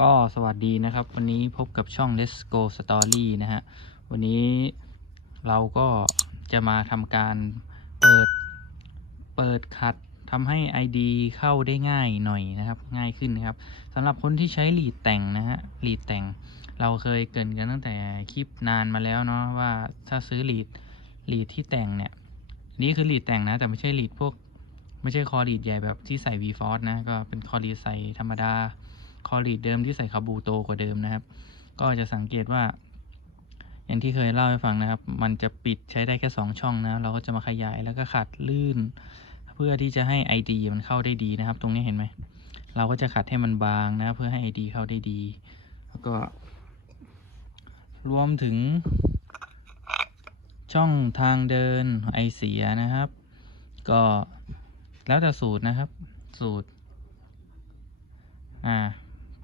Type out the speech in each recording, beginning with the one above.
ก็สวัสดีนะครับ วันนี้พบกับช่อง Let's Go Story นะฮะ วันนี้เราก็จะมาทำการเปิดเปิดขัดทำให้ ID เข้าได้ง่ายหน่อยนะครับ ง่ายขึ้นนะครับสำหรับคนที่ใช้หลีดแต่งนะฮะหลีดแต่ง เราเคยเกินกันตั้งแต่คลิปนานมาแล้วเนาะว่าถ้าซื้อหลีดหลีดที่แต่งเนี่ยนี่คือหลีดแต่งนะ แต่ไม่ใช่หลีดพวก ไม่ใช่คอหลีดใหญ่แบบที่ใส่ V Force นะก็เป็นคอหลีดใส่ธรรมดา คอลีดเดิมที่ใส่คาบูโตกว่าเดิมนะครับ ก็จะสังเกตว่า อย่างที่เคยเล่าให้ฟังนะครับ มันจะปิดใช้ได้แค่ 2 ช่องนะ เราก็จะมาขยายแล้วก็ขัดลื่น เพื่อที่จะให้ ID มันเข้าได้ดีนะครับ ตรงนี้เห็นไหม เราก็จะขัดให้มันบางนะเพื่อให้ ID เข้าได้ดี แล้วก็ รวมถึง ช่องทางเดินไอเสียนะครับ ก็แล้วแต่สูตรนะครับ สูตร อ่า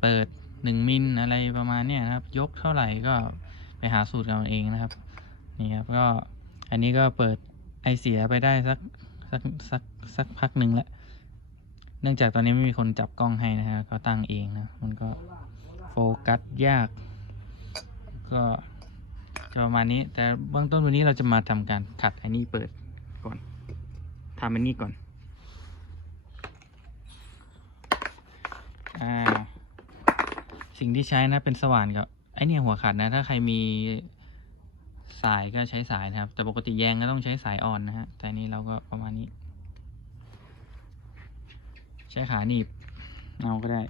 เปิดหนึ่งมิลอะไรประมาณเนี้ยนะครับ ยกเท่าไหร่ก็ไปหาสูตรเอาเองนะครับ นี่ครับก็อันนี้ก็เปิดไอเสียไปได้สักสักสักสักพักหนึ่งแล้วเนื่องจากตอนนี้ไม่มีคนจับกล้องให้นะฮะก็ตั้งเองนะ มันก็โฟกัสยาก ก็จะประมาณนี้ แต่เบื้องต้นวันนี้เราจะมาทำการขัดอันนี้เปิดก่อนทำอันนี้ก่อน อ่า สิ่งที่ใช้นะเป็นสว่านกับไอเนี่ยหัวขัดนะ ถ้าใครมีสายก็ใช้สายนะครับ แต่ปกติแยงก็ต้องใช้สายอ่อนนะฮะแต่นนี้เราก็ประมาณนี้ ใช้ขาหนีบเอาก็ได้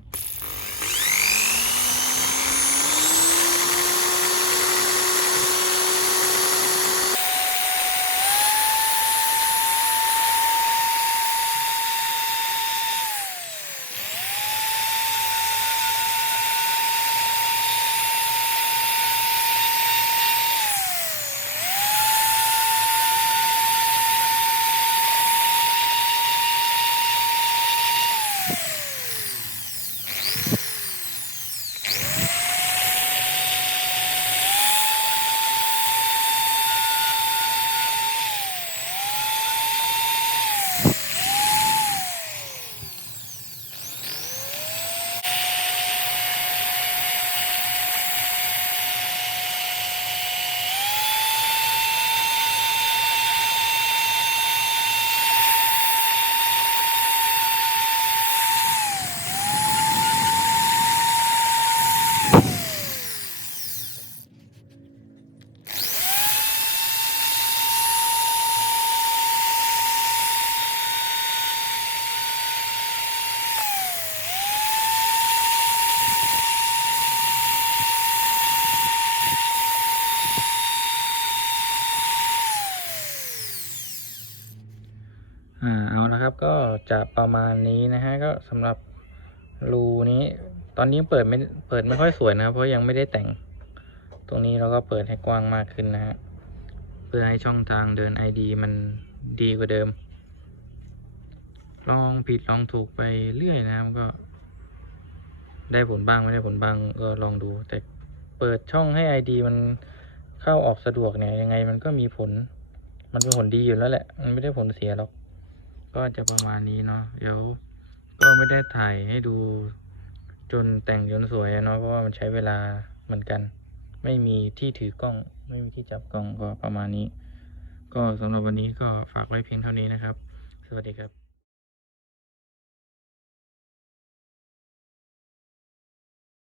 อ่าเอาละครับก็จะประมาณนี้นะฮะก็สำหรับรูนี้ ตอนนี้เปิดไม่เปิดไม่ค่อยสวยนะครับเพราะยังไม่ได้แต่ง ตรงนี้เราก็เปิดให้กว้างมากขึ้นนะฮะเพื่อให้ช่องทางเดิน ID มันดีกว่าเดิม ลองผิดลองถูกไปเรื่อยนะครับก็ ได้ผลบ้างไม่ได้ผลบ้างก็ลองดู แต่เปิดช่องให้ ID มันเข้าออกสะดวกเนี่ยยังไงมันก็มีผล มันเป็นผลดีอยู่แล้วแหละ มันไม่ได้ผลเสียหรอก ก็จะประมาณนี้เนาะเดี๋ยวก็ไม่ได้ถ่ายให้ดูจนแต่งจนสวยอะเนาะเพราะว่ามันใช้เวลาเหมือนกัน ไม่มีที่ถือกล้อง ไม่มีที่จับกล้องก็ประมาณนี้ ก็สำหรับวันนี้ก็ฝากไว้เพียงเท่านี้นะครับ สวัสดีครับ